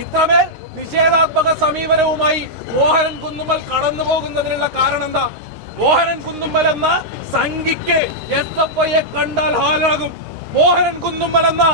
ഇത്രമേൽ നിഷേധാത്മക സമീപനവുമായി മോഹനൻ കുന്നുമ്മൽ കടന്നു പോകുന്നതിനുള്ള കാരണം എന്താ? മോഹനൻ കുന്നുമ്മൽ എന്ന സംഘിക്ക് SFIയെ കണ്ടാൽ ഹാലാകും. മോഹനൻ കുന്നുമ്മൽ എന്ന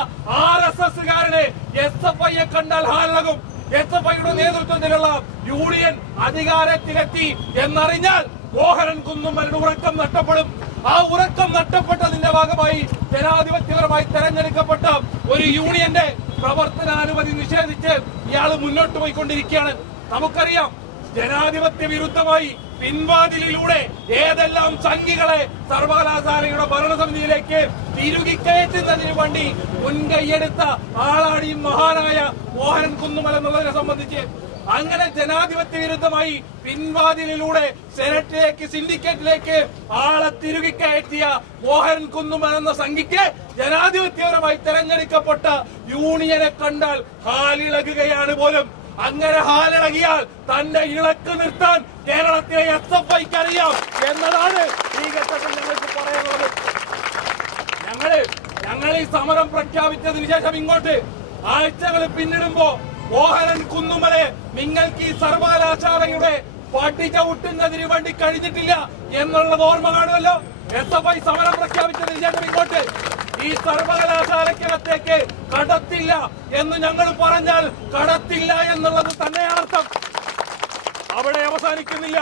RSSകാരനെ SFIയെ കണ്ടാൽ ഹാലാകും. SFIയുടെ നേതൃത്വത്തിലുള്ള യൂണിയൻ അധികാരത്തിലെത്തി എന്നറിഞ്ഞാൽ മോഹനൻ കുന്നുമ്മലിന് ഉറക്കം നഷ്ടപ്പെടും. ആ ഉറക്കം നഷ്ടപ്പെട്ടതിന്റെ ഭാഗമായി ജനാധിപത്യപരമായി തെരഞ്ഞെടുക്കപ്പെട്ട ഒരു യൂണിയന്റെ പ്രവർത്തനാനുമതി നിഷേധിച്ച് ഇയാൾ മുന്നോട്ട് പോയിക്കൊണ്ടിരിക്കുകയാണ്. നമുക്കറിയാം, ജനാധിപത്യ വിരുദ്ധമായി പിൻവാതിലിലൂടെ ഏതെല്ലാം സംഘികളെ സർവകലാശാലയുടെ ഭരണസമിതിയിലേക്ക് തിരുകിക്കയറ്റുന്നതിന് വേണ്ടി മുൻകൈയെടുത്ത ആളാണ് ഈ മഹാനായ മോഹനൻ കുന്നുമ്മൽ എന്നുള്ളതിനെ സംബന്ധിച്ച്. അങ്ങനെ ജനാധിപത്യ വിരുദ്ധമായി പിൻവാതിലിലൂടെ സെനറ്റിലേക്ക്, സിൻഡിക്കേറ്റിലേക്ക് ആളെ തിരുകിക്കയറ്റിയ മോഹനൻ കുന്നുമ്മൽ എന്ന സംഘിക്ക് ജനാധിപത്യപരമായി തെരഞ്ഞെടുക്കപ്പെട്ട യൂണിയനെ കണ്ടാൽ ഹാലിളകുകയാണ് പോലും. അങ്ങനെ ഹാലിളകിയാൽ തന്റെ ഇളക്ക് നിർത്താൻ കേരളത്തിലെ SFIക്ക് അറിയാം എന്നതാണ് ഈ ഘട്ടത്തിൽ ഞങ്ങൾക്ക് പറയാനുള്ളത്. ഞങ്ങൾ ഈ സമരം പ്രഖ്യാപിച്ചതിന് ശേഷം ഇങ്ങോട്ട് ആഴ്ചകൾ പിന്നിടുമ്പോ മോഹനൻ കുന്നുമ്മലെ നിങ്ങൾക്ക് ഈ സർവകലാശാലയുടെ പട്ടി ചവിട്ടുന്നതിന് വേണ്ടി കഴിഞ്ഞിട്ടില്ല എന്നുള്ളത് ഓർമ്മ കാണുമല്ലോ. SFI സമരം പ്രഖ്യാപിച്ചതിന് ശേഷം ഇങ്ങോട്ട് ഈ സർവകലാശാലയ്ക്കകത്തേക്ക് കടത്തില്ല എന്ന് ഞങ്ങൾ പറഞ്ഞാൽ കടത്തില്ല എന്നുള്ളത് തന്നെയാണ് അർത്ഥം. അവിടെ അവസാനിക്കുന്നില്ല.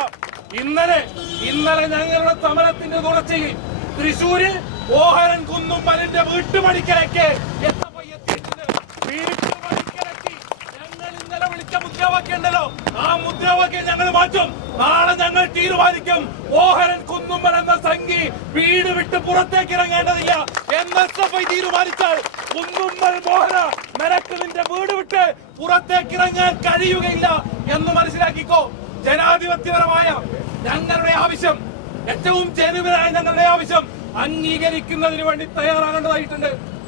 ഇന്നലെ ഞങ്ങളുടെ സമരത്തിന്റെ തുടർച്ചയിൽ തൃശൂരിൽ മോഹനൻ കുന്നുമ്മലിന്റെ വീട്ടുപടിക്കലേക്ക് SFI എത്തിയിട്ടുണ്ട്. വീട്ടുപടിക്കലെത്തി ഞങ്ങൾ ഇന്നലെ വിളിച്ച മുദ്രാവാക്യം ഉണ്ടല്ലോ, ആ മുദ്രാവാക്യം ഞങ്ങൾ മാറ്റും. നാളെ ഞങ്ങൾ തീരുമാനിക്കും, മോഹനൻ കുന്നുമ്മൽ എന്ന സംഘി വീട് വിട്ട് പുറത്തേക്ക് ഇറങ്ങേണ്ടതില്ല എന്ന് SFI തീരുമാനിച്ചാൽ കുന്നുമ്മൽ മോഹന നിനക്ക് നിന്റെ വീട് വിട്ട് പുറത്തേക്ക് ഇറങ്ങാൻ കഴിയുകയില്ല എന്ന് മനസ്സിലാക്കിക്കോ. ജനാധിപത്യപരമായ ഞങ്ങളുടെ ആവശ്യം, ഏറ്റവും ജനുവിനായ ഞങ്ങളുടെ ആവശ്യം അംഗീകരിക്കുന്നതിന് വേണ്ടി തയ്യാറാകേണ്ടതായിട്ടുണ്ട്.